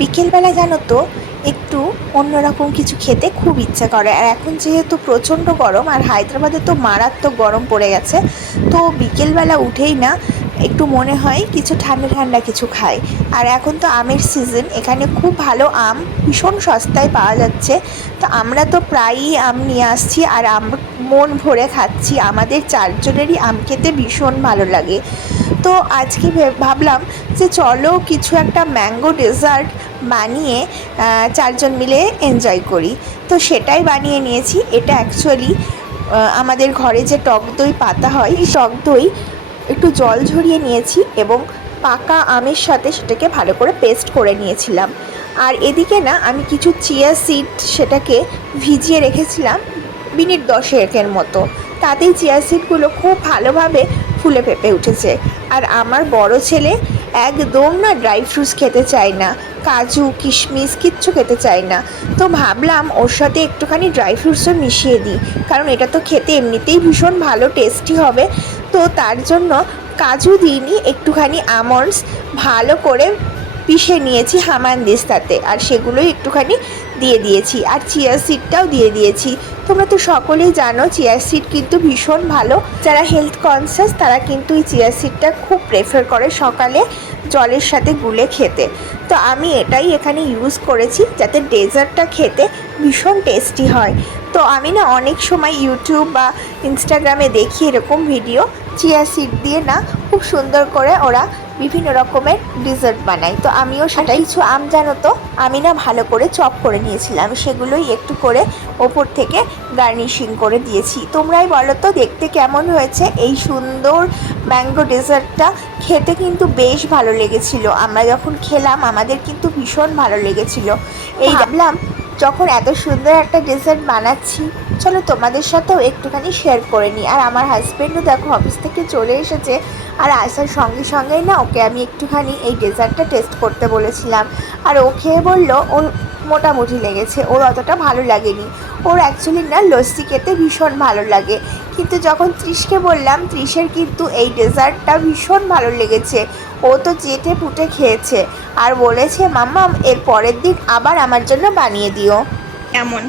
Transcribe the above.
বিকেলবেলা জানো তো একটু অন্যরকম কিছু খেতে খুব ইচ্ছা করে। আর এখন যেহেতু প্রচণ্ড গরম, আর হায়দ্রাবাদে তো মারাত্মক গরম পড়ে গেছে, তো বিকেলবেলা উঠেই না একটু মনে হয় কিছু ঠান্ডা ঠান্ডা কিছু খাই। আর এখন তো আমের সিজন, এখানে খুব ভালো আম ভীষণ সস্তায় পাওয়া যাচ্ছে। তো আমরা তো প্রায়ই আম নিয়ে আসছি আর মন ভরে খাচ্ছি। আমাদের চারজনেরই আম খেতে ভীষণ ভালো লাগে। তো আজকে ভাবলাম যে চলো কিছু একটা ম্যাঙ্গো ডেজার্ট বানিয়ে চারজন মিলে এনজয় করি। তো সেটাই বানিয়ে নিয়েছি। এটা অ্যাকচুয়ালি আমাদের ঘরে যে টক দই পাতা হয়, এই টক দই একটু জল ঝরিয়ে নিয়েছি এবং পাকা আমের সাথে সেটাকে ভালো করে পেস্ট করে নিয়েছিলাম। আর এদিকে না আমি কিছু চিয়া সিড সেটাকে ভিজিয়ে রেখেছিলাম মিনিট 10 মতো। তাতেই চিয়া সিডগুলো খুব ভালোভাবে ফুলে ফেঁপে উঠেছে। আর আমার বড় ছেলে একদম না ড্রাই ফ্রুটস খেতে চায় না, কাজু কিশমিশ কিচ্ছু খেতে চায় না। তো ভাবলাম ওর সাথে একটুখানি ড্রাই ফ্রুটসও মিশিয়ে দিই, কারণ এটা তো খেতে এমনিতেই ভীষণ ভালো টেস্টি হবে। তো তার জন্য কাজু দিইনি, একটুখানি আমন্ডস ভালো করে পিষে নিয়েছি হামানদিস্তাতে, আর সেগুলোই একটুখানি দিয়ে দিয়েছি। আর চিয়া সিডটাও দিয়ে দিয়েছি। তোমরা তো সকলেই জানো চিয়া সিড কিন্তু ভীষণ ভালো। যারা হেলথ কনসিয়াস তারা কিন্তু এই চিয়া সিডটা খুব প্রেফার করে সকালে জলের সাথে গুলে খেতে। তো আমি এটাই এখানে ইউজ করেছি যাতে ডেজার্টটা খেতে ভীষণ টেস্টি হয়। তো আমি না অনেক সময় ইউটিউব বা ইনস্টাগ্রামে দেখি এরকম ভিডিও, চিয়া সিড দিয়ে না খুব সুন্দর করে ওরা বিভিন্ন রকমের ডেজার্ট বানাই। তো আমিও সেটাই কিছু আম জানো তো আমি না ভালো করে চপ করে নিয়েছিলাম, সেগুলোই একটু করে ওপর থেকে গার্নিশিং করে দিয়েছি। তোমরাই বলো তো দেখতে কেমন হয়েছে এই সুন্দর ম্যাঙ্গো ডেজার্টটা। খেতে কিন্তু বেশ ভালো লেগেছিল, আমরা যখন খেলাম আমাদের কিন্তু ভীষণ ভালো লেগেছিল। এই ভাবলাম যখন এত সুন্দর একটা ডেজার্ট বানাচ্ছি, চলো তোমাদের সাথেও একটুখানি শেয়ার করে নিই। আর আমার হাজব্যান্ডও দেখো অফিস থেকে চলে এসেছে, আর আসার সঙ্গে সঙ্গেই না ওকে আমি একটুখানি এই ডেজার্টটা টেস্ট করতে বলেছিলাম। আর ও খেয়ে বললো ওর মোটামুটি লেগেছে, ওর অতটা ভালো লাগেনি। ওর অ্যাকচুয়ালি না লস্যি খেতে ভীষণ ভালো লাগে। কিন্তু যখন তৃষকে বললাম, তৃষের কিন্তু এই ডেজার্টটা ভীষণ ভালো লেগেছে। ও তো চেটে পুটে খেয়েছে আর বলেছে মাম্মাম এর পরের দিন আবার আমার জন্য বানিয়ে দিও। এমন